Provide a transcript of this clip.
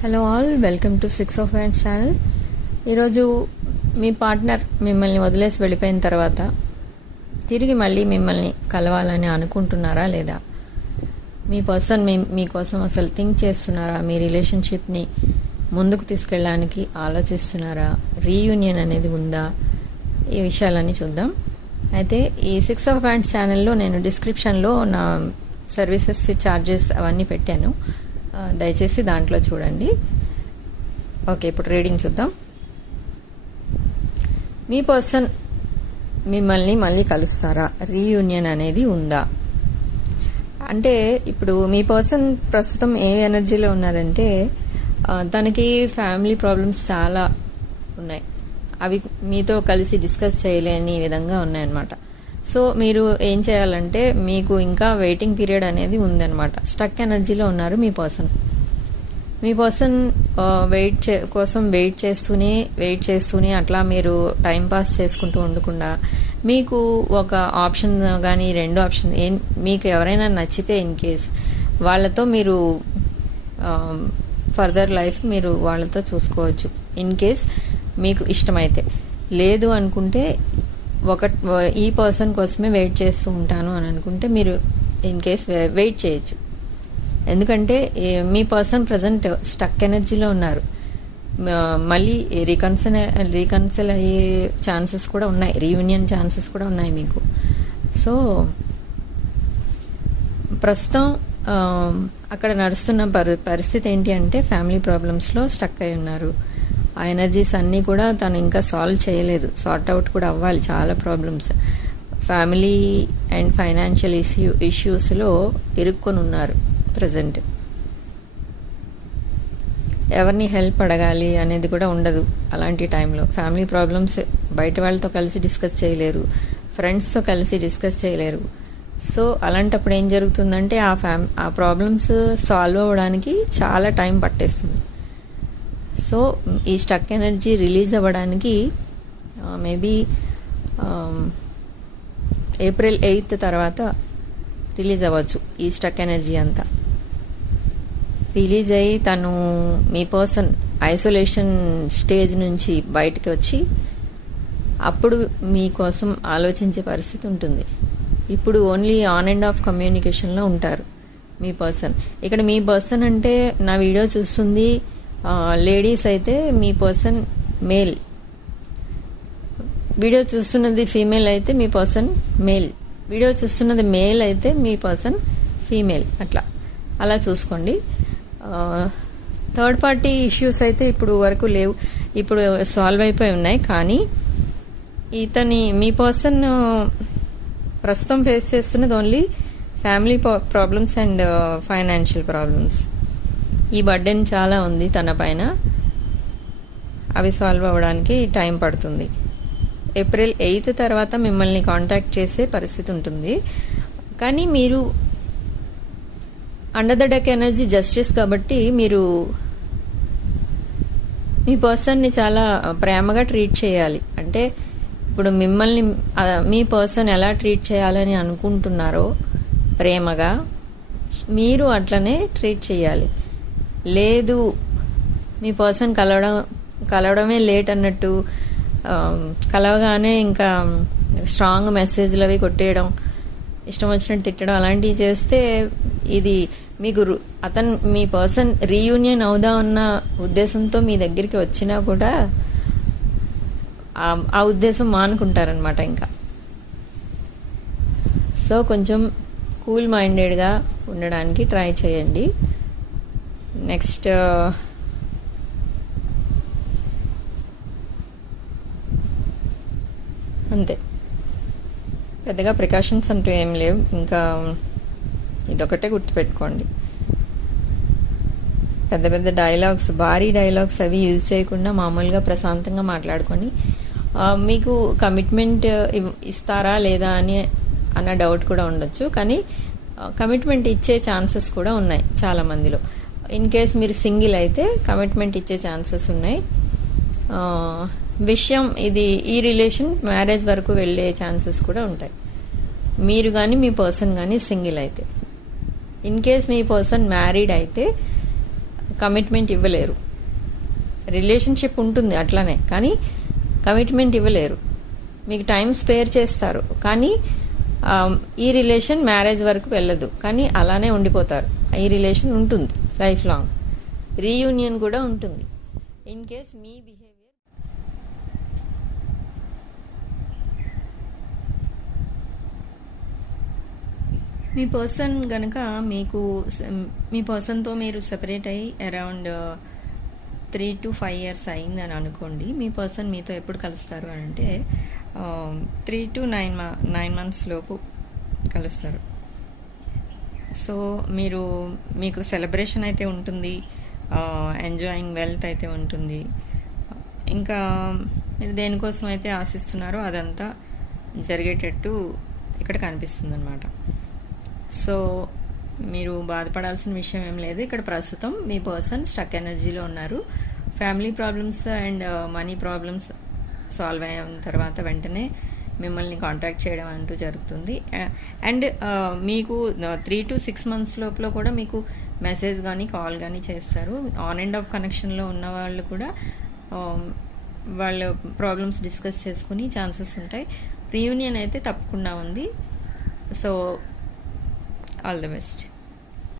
Hello all welcome to six of hand channel ఈరోజు మీ partner మిమ్మల్ని వదిలేసి వెళ్ళిపోయిన తర్వాత తిరిగి మళ్ళీ మిమ్మల్ని కలవాలని అనుకుంటున్నారా లేదా? మీ పర్సన్ మీ మీకోసం అసలు థింక్ చేస్తున్నారా? మీ రిలేషన్షిప్ని ముందుకు తీసుకెళ్ళడానికి ఆలోచిస్తున్నారా? రీయూనియన్ అనేది ఉందా? ఈ విషయాలన్నీ చూద్దాం. అయితే ఈ సిక్స్ ఆఫ్ హ్యాండ్స్ ఛానల్లో నేను డిస్క్రిప్షన్లో నా సర్వీసెస్ ఛార్జెస్ అవన్నీ పెట్టాను. దయచేసి దాంట్లో చూడండి. ఓకే ఇప్పుడు రీడింగ్ చూద్దాం. మీ పర్సన్ మిమ్మల్ని మళ్ళీ కలుస్తారా? రీయూనియన్ అనేది ఉందా? అంటే ఇప్పుడు మీ పర్సన్ ప్రస్తుతం ఏ ఎనర్జీలో ఉన్నారంటే తనకి ఫ్యామిలీ ప్రాబ్లమ్స్ చాలా ఉన్నాయి. అవి మీతో కలిసి డిస్కస్ చేయలేని విధంగా ఉన్నాయన్నమాట. సో మీరు ఏం చేయాలంటే మీకు ఇంకా వెయిటింగ్ పీరియడ్ అనేది ఉందన్నమాట. స్టక్ ఎనర్జీలో ఉన్నారు మీ పర్సన్ మీ పర్సన్ వెయిట్ చే కోసం వెయిట్ చేస్తూనే వెయిట్ చేస్తూనే అట్లా మీరు టైం పాస్ చేసుకుంటూ ఉండకుండా మీకు ఒక ఆప్షన్ కానీ రెండు ఆప్షన్ ఏ మీకు ఎవరైనా నచ్చితే ఇన్ కేస్ వాళ్ళతో మీరు ఫర్దర్ లైఫ్ మీరు వాళ్ళతో చూసుకోవచ్చు. ఇన్ కేస్ మీకు ఇష్టమైతే. లేదు అనుకుంటే ఒక ఈ పర్సన్ కోసమే వెయిట్ చేస్తూ ఉంటాను అని అనుకుంటే మీరు ఇన్ కేస్ వెయిట్ చేయొచ్చు. ఎందుకంటే మీ పర్సన్ ప్రజెంట్ స్టక్ ఎనర్జీలో ఉన్నారు. మళ్ళీ రీకన్సల్ రీకన్సల్ అయ్యే ఛాన్సెస్ కూడా ఉన్నాయి. రీయూనియన్ ఛాన్సెస్ కూడా ఉన్నాయి మీకు. సో ప్రస్తుతం అక్కడ నడుస్తున్న పరి పరిస్థితి ఏంటి అంటే ఫ్యామిలీ ప్రాబ్లమ్స్లో స్టక్ అయి ఉన్నారు. ఆ ఎనర్జీస్ అన్నీ కూడా తను ఇంకా సాల్వ్ చేయలేదు. సార్ట్ అవుట్ కూడా అవ్వాలి. చాలా problems family and financial issue ఇష్యూస్లో ఇరుక్కొని ఉన్నారు ప్రజెంట్ ఎవరిని హెల్ప్ అడగాలి అనేది కూడా ఉండదు అలాంటి టైంలో ఫ్యామిలీ ప్రాబ్లమ్స్ బయట వాళ్ళతో కలిసి డిస్కస్ చేయలేరు. ఫ్రెండ్స్తో కలిసి డిస్కస్ చేయలేరు. సో అలాంటప్పుడు ఏం జరుగుతుందంటే ఆ ఫ్యామ్ ఆ ప్రాబ్లమ్స్ సాల్వ్ అవ్వడానికి చాలా టైం పట్టేస్తుంది. సో ఈ స్టక్ ఎనర్జీ రిలీజ్ అవ్వడానికి మేబీ ఏప్రిల్ ఎయిత్ తర్వాత రిలీజ్ అవ్వచ్చు ఈ స్టక్ ఎనర్జీ అంతా. రిలీజ్ అయ్యి తను మీ పర్సన్ ఐసోలేషన్ స్టేజ్ నుంచి బయటకు వచ్చి అప్పుడు మీకోసం ఆలోచించే పరిస్థితి ఉంటుంది. ఇప్పుడు ఓన్లీ ఆన్ అండ్ ఆఫ్ కమ్యూనికేషన్లో ఉంటారు మీ పర్సన్. ఇక్కడ మీ పర్సన్ అంటే నా వీడియో చూస్తుంది లేడీస్ అయితే మీ పర్సన్ మేల్. వీడియో చూస్తున్నది ఫీమేల్ అయితే మీ పర్సన్ మేల్. వీడియో చూస్తున్నది మేల్ అయితే మీ పర్సన్ ఫీమేల్. అట్లా. అలా చూసుకోండి. థర్డ్ పార్టీ ఇష్యూస్ అయితే ఇప్పుడు వరకు లేవు. ఇప్పుడు సాల్వ్ అయిపోయి ఉన్నాయి. కానీ ఇతని మీ పర్సన్ ప్రస్తుతం ఫేస్ చేస్తున్నది only family problems and financial problems. ఈ బర్డెన్ చాలా ఉంది తన పైన. అవి సాల్వ్ అవ్వడానికి టైం పడుతుంది. ఏప్రిల్ ఎయిత్ తర్వాత మిమ్మల్ని కాంటాక్ట్ చేసే పరిస్థితి ఉంటుంది. కానీ మీరు under the deck energy justice కాబట్టి మీరు మీ పర్సన్ని చాలా ప్రేమగా ట్రీట్ చేయాలి. అంటే ఇప్పుడు మిమ్మల్ని మీ పర్సన్ ఎలా ట్రీట్ చేయాలని అనుకుంటున్నారో ప్రేమగా మీరు అట్లనే ట్రీట్ చేయాలి. లేదు. మీ పర్సన్ కలవడం కలవడమే లేట్ అన్నట్టు కలవగానే ఇంకా స్ట్రాంగ్ మెసేజ్లు అవి కొట్టేయడం ఇష్టం వచ్చినట్టు తిట్టడం అలాంటివి చేస్తే ఇది మీకు రు- అతను మీ పర్సన్ రీయూనియన్ అవుదా ఉన్న ఉద్దేశంతో మీ దగ్గరికి వచ్చినా కూడా ఆ- ఆ ఉద్దేశం మానుకుంటారనమాట ఇంకా. సో కొంచెం కూల్ మైండెడ్గా ఉండడానికి ట్రై చేయండి. నెక్స్ట్ అంతే. పెద్దగా ప్రికాషన్స్ అంటూ ఏం లేవు. ఇంకా ఇదొకటే గుర్తుపెట్టుకోండి. పెద్ద పెద్ద డైలాగ్స్ భారీ డైలాగ్స్ అవి యూజ్ చేయకుండా మామూలుగా ప్రశాంతంగా మాట్లాడుకొని మీకు కమిట్మెంట్ ఇస్తారా లేదా అని అన్న డౌట్ కూడా ఉండొచ్చు. కానీ కమిట్మెంట్ ఇచ్చే ఛాన్సెస్ కూడా ఉన్నాయి చాలా మందిలో ఇన్ కేస్ మీరు సింగిల్ అయితే కమిట్మెంట్ ఇచ్చే ఛాన్సెస్ ఉన్నాయి. విషయం ఇది ఈ రిలేషన్ మ్యారేజ్ వరకు వెళ్ళే ఛాన్సెస్ కూడా ఉంటాయి. మీరు కానీ మీ పర్సన్ కానీ సింగిల్ అయితే. ఇన్ కేస్ మీ పర్సన్ మ్యారీడ్ అయితే కమిట్మెంట్ ఇవ్వలేరు. రిలేషన్షిప్ ఉంటుంది అట్లానే కానీ కమిట్మెంట్ ఇవ్వలేరు. మీకు టైం స్పేర్ చేస్తారు. కానీ ఈ రిలేషన్ మ్యారేజ్ వరకు వెళ్ళదు. కానీ అలానే ఉండిపోతారు. ఈ రిలేషన్ ఉంటుంది లైఫ్ లాంగ్. రీయూనియన్ కూడా ఉంటుంది. ఇన్ కేస్ మీ బిహేవియర్ మీ పర్సన్ గనక మీకు మీ పర్సన్తో మీరు సెపరేట్ అయ్యి around three to five years అయిందని అనుకోండి మీ పర్సన్ మీతో ఎప్పుడు కలుస్తారు అని అంటే త్రీ టు నైన్ మా నైన్ మంత్స్ లోపు కలుస్తారు. సో మీరు మీకు సెలబ్రేషన్ అయితే ఉంటుంది ఎంజాయింగ్ వెల్త్ అయితే ఉంటుంది. ఇంకా మీరు దేనికోసం అయితే ఆశిస్తున్నారో అదంతా జరిగేటట్టు ఇక్కడ కనిపిస్తుంది అనమాట సో మీరు బాధపడాల్సిన విషయం ఏం లేదు. ఇక్కడ ప్రస్తుతం మీ పర్సన్ స్టక్ ఎనర్జీలో ఉన్నారు. Family problems and money problems solve అయిన తర్వాత వెంటనే మిమ్మల్ని కాంటాక్ట్ చేయడం అంటూ జరుగుతుంది. అండ్ మీకు త్రీ టు సిక్స్ మంత్స్ లోపల కూడా మీకు మెసేజ్ కానీ కాల్ కానీ చేస్తారు. ఆన్ అండ్ ఆఫ్ కనెక్షన్లో ఉన్న వాళ్ళు కూడా వాళ్ళ ప్రాబ్లమ్స్ డిస్కస్ చేసుకుని ఛాన్సెస్ ఉంటాయి. రీయూనియన్ అయితే తప్పకుండా ఉంది. So all the best